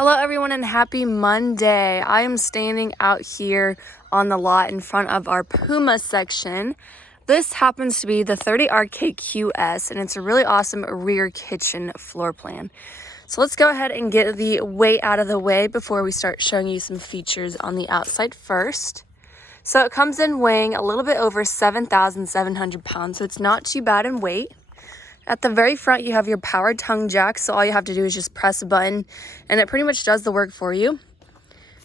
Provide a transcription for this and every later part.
Hello everyone and happy Monday. I am standing out here on the lot in front of our Puma section. This happens to be the 30RKQS and it's a really awesome rear kitchen floor plan. So let's go ahead and get the weight out of the way before we start showing you some features on the outside first. So it comes in weighing a little bit over 7,700 pounds, so it's not too bad in weight. At the very front, you have your powered tongue jack, so all you have to do is just press a button, and it pretty much does the work for you.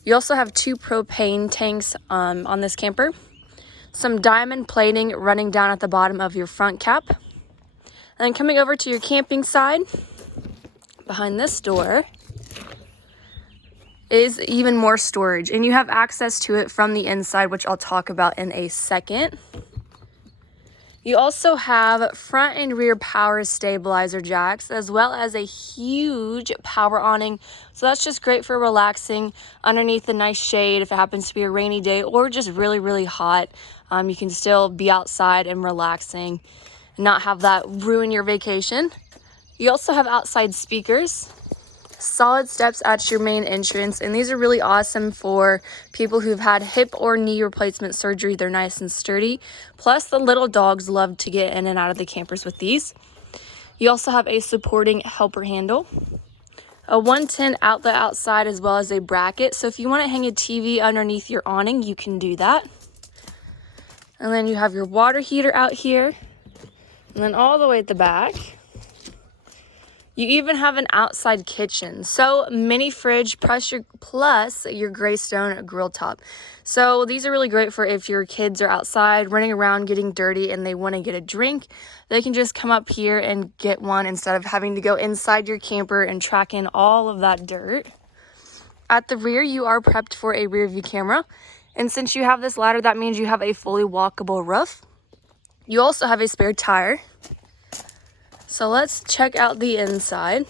You also have two propane tanks on this camper, some diamond plating running down at the bottom of your front cap. And then coming over to your camping side, behind this door, is even more storage, and you have access to it from the inside, which I'll talk about in a second. You also have front and rear power stabilizer jacks, as well as a huge power awning. So that's just great for relaxing underneath the nice shade if it happens to be a rainy day or just really, really hot. You can still be outside and relaxing and not have that ruin your vacation. You also have outside speakers, solid steps at your main entrance, and these are really awesome for people who've had hip or knee replacement surgery. They're nice and sturdy, plus the little dogs love to get in and out of the campers with these. You also have a supporting helper handle, a 110 outlet outside, as well as a bracket, so if you want to hang a TV underneath your awning, you can do that. And then you have your water heater out here, and then all the way at the back you even have an outside kitchen. So mini fridge plus your Greystone grill top. So these are really great for if your kids are outside running around getting dirty and they want to get a drink. They can just come up here and get one instead of having to go inside your camper and track in all of that dirt. At the rear, you are prepped for a rear view camera. And since you have this ladder, that means you have a fully walkable roof. You also have a spare tire. So let's check out the inside.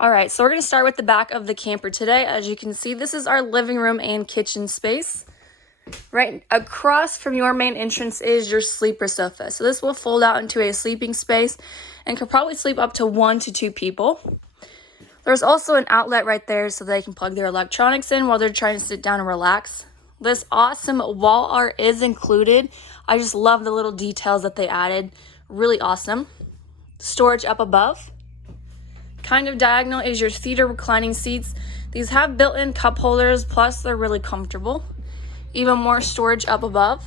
All right, so we're gonna start with the back of the camper today. As you can see, this is our living room and kitchen space. Right across from your main entrance is your sleeper sofa. So this will fold out into a sleeping space and could probably sleep up to 1 to 2 people. There's also an outlet right there so they can plug their electronics in while they're trying to sit down and relax. This awesome wall art is included. I just love the little details that they added. Really awesome. Storage up above. Kind of diagonal is your theater reclining seats. These have built-in cup holders, plus they're really comfortable. Even more storage up above.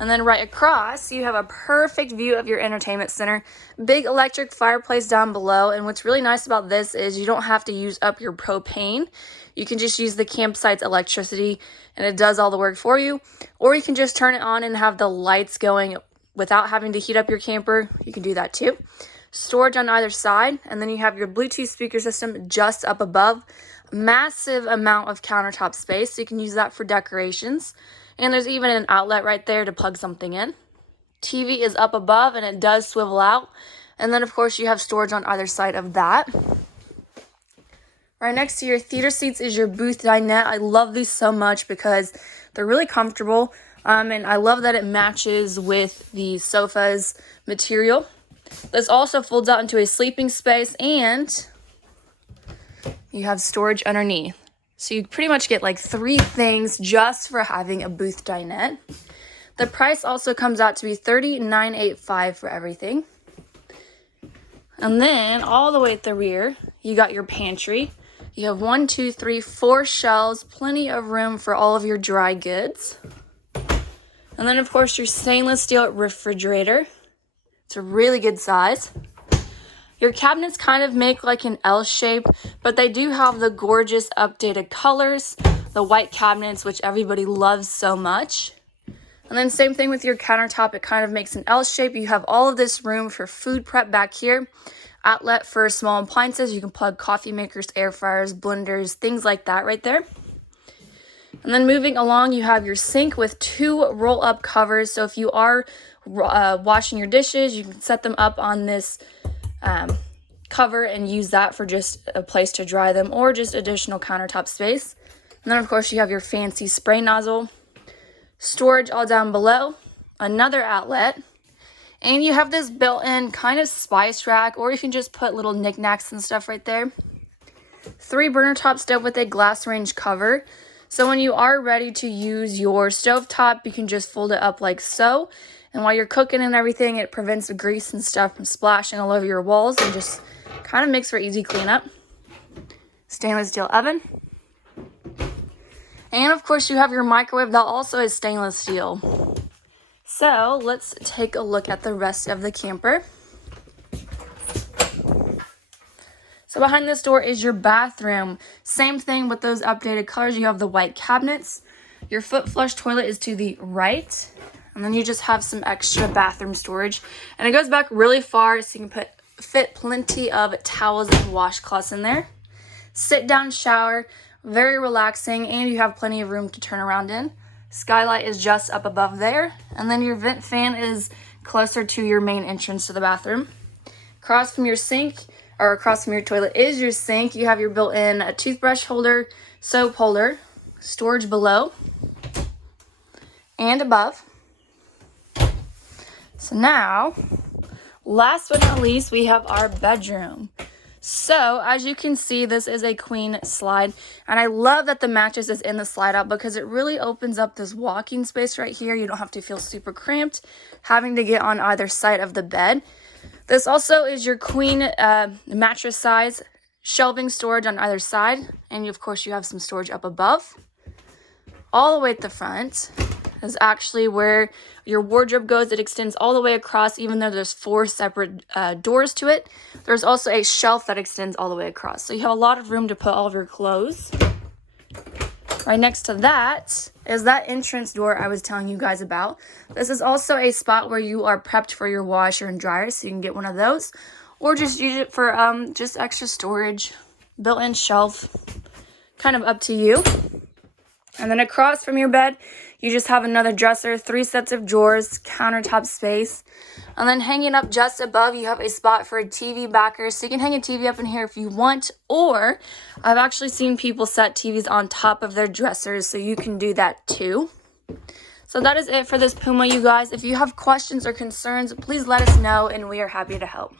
And then right across, you have a perfect view of your entertainment center. Big electric fireplace down below. And what's really nice about this is you don't have to use up your propane. You can just use the campsite's electricity and it does all the work for you. Or you can just turn it on and have the lights going without having to heat up your camper. You can do that too. Storage on either side. And then you have your Bluetooth speaker system just up above. Massive amount of countertop space, so you can use that for decorations. And there's even an outlet right there to plug something in. TV is up above and it does swivel out. And then of course you have storage on either side of that. Right next to your theater seats is your booth dinette. I love these so much because they're really comfortable. And I love that it matches with the sofa's material. This also folds out into a sleeping space and you have storage underneath. So you pretty much get like 3 things just for having a booth dinette. The price also comes out to be $39.85 for everything. And then all the way at the rear, you got your pantry. You have 1, 2, 3, 4 shelves, plenty of room for all of your dry goods. And then of course your stainless steel refrigerator. It's a really good size. Your cabinets kind of make like an L shape, but they do have the gorgeous updated colors, the white cabinets, which everybody loves so much. And then same thing with your countertop, it kind of makes an L shape. You have all of this room for food prep back here. Outlet for small appliances. You can plug coffee makers, air fryers, blenders, things like that right there. And then moving along, you have your sink with 2 roll-up covers. So if you are washing your dishes, you can set them up on this cover and use that for just a place to dry them or just additional countertop space. And then of course you have your fancy spray nozzle, storage all down below, another outlet, And you have this built-in kind of spice rack, or you can just put little knickknacks and stuff right there. 3 burner top stove with a glass range cover. So when you are ready to use your stove top, you can just fold it up like so. And while you're cooking and everything, it prevents the grease and stuff from splashing all over your walls and just kind of makes for easy cleanup. Stainless steel oven. And of course you have your microwave that also is stainless steel. So let's take a look at the rest of the camper. So behind this door is your bathroom. Same thing with those updated colors. You have the white cabinets. Your foot flush toilet is to the right. And then you just have some extra bathroom storage. And it goes back really far so you can fit plenty of towels and washcloths in there. Sit down shower, very relaxing, and you have plenty of room to turn around in. Skylight is just up above there. And then your vent fan is closer to your main entrance to the bathroom. Across from your sink, or across from your toilet is your sink. You have your built-in toothbrush holder, soap holder, storage below and above. So now, last but not least, we have our bedroom. So as you can see, this is a queen slide, and I love that the mattress is in the slide out because it really opens up this walking space right here. You don't have to feel super cramped having to get on either side of the bed. This also is your queen mattress size, shelving storage on either side, and of course you have some storage up above. All the way at the front is actually where your wardrobe goes. It extends all the way across, even though there's 4 separate doors to it. There's also a shelf that extends all the way across, so you have a lot of room to put all of your clothes. Right next to that is that entrance door I was telling you guys about. This is also a spot where you are prepped for your washer and dryer, so you can get one of those, or just use it for just extra storage, built-in shelf, kind of up to you. And then across from your bed, you just have another dresser, 3 sets of drawers, countertop space. And then hanging up just above, you have a spot for a TV backer. So you can hang a TV up in here if you want, or I've actually seen people set TVs on top of their dressers, so you can do that too. So that is it for this Puma, you guys. If you have questions or concerns, please let us know, and we are happy to help.